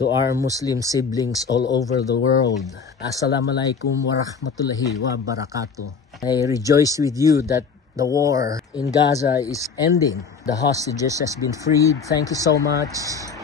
To our Muslim siblings all over the world, Assalamualaikum warahmatullahi wabarakatuh. I rejoice with you that the war in Gaza is ending. The hostages has been freed. Thank you so much.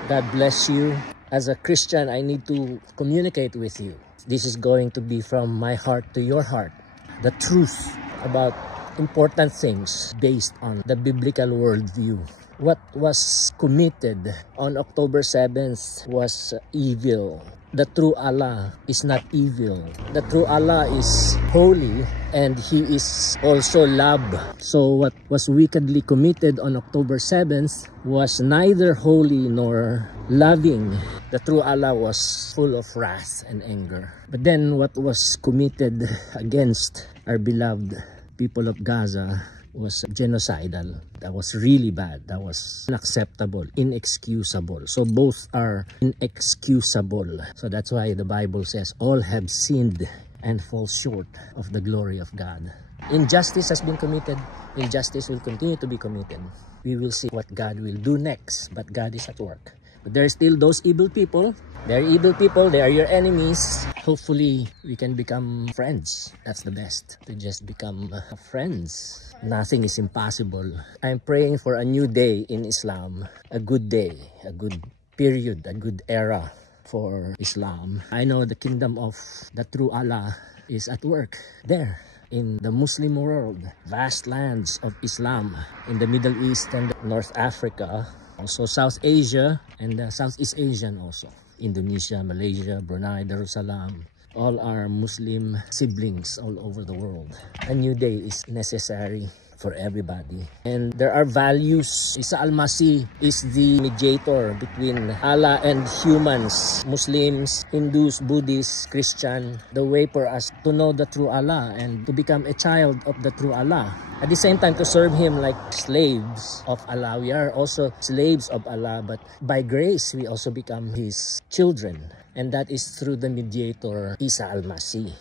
God bless you. As a Christian, I need to communicate with you. This is going to be from my heart to your heart. The truth about important things based on the biblical worldview. What was committed on October 7th was evil. The true Allah is not evil. The true Allah is holy and He is also love. So what was wickedly committed on October 7th was neither holy nor loving. The true Allah was full of wrath and anger. But then what was committed against our beloved people of Gaza was genocidal. That was really bad. That was unacceptable, inexcusable. So both are inexcusable. So that's why the Bible says all have sinned and fall short of the glory of God. Injustice has been committed. Injustice will continue to be committed. We will see what God will do next. But God is at work. But there are still those evil people. They're evil people. They are your enemies. Hopefully, we can become friends. That's the best. To just become friends. Nothing is impossible. I'm praying for a new day in Islam. A good day. A good period. A good era for Islam. I know the kingdom of the true Allah is at work there in the Muslim world. Vast lands of Islam in the Middle East and North Africa. Also South Asia and Southeast Asian also. Indonesia, Malaysia, Brunei, Darussalam. All our Muslim siblings all over the world. A new day is necessary for everybody. And there are values. Isa al-Masih is the mediator between Allah and humans. Muslims, Hindus, Buddhists, Christian. The way for us to know the true Allah and to become a child of the true Allah. At the same time, to serve Him like slaves of Allah. We are also slaves of Allah, but by grace, we also become His children. And that is through the mediator, Isa al-Masih.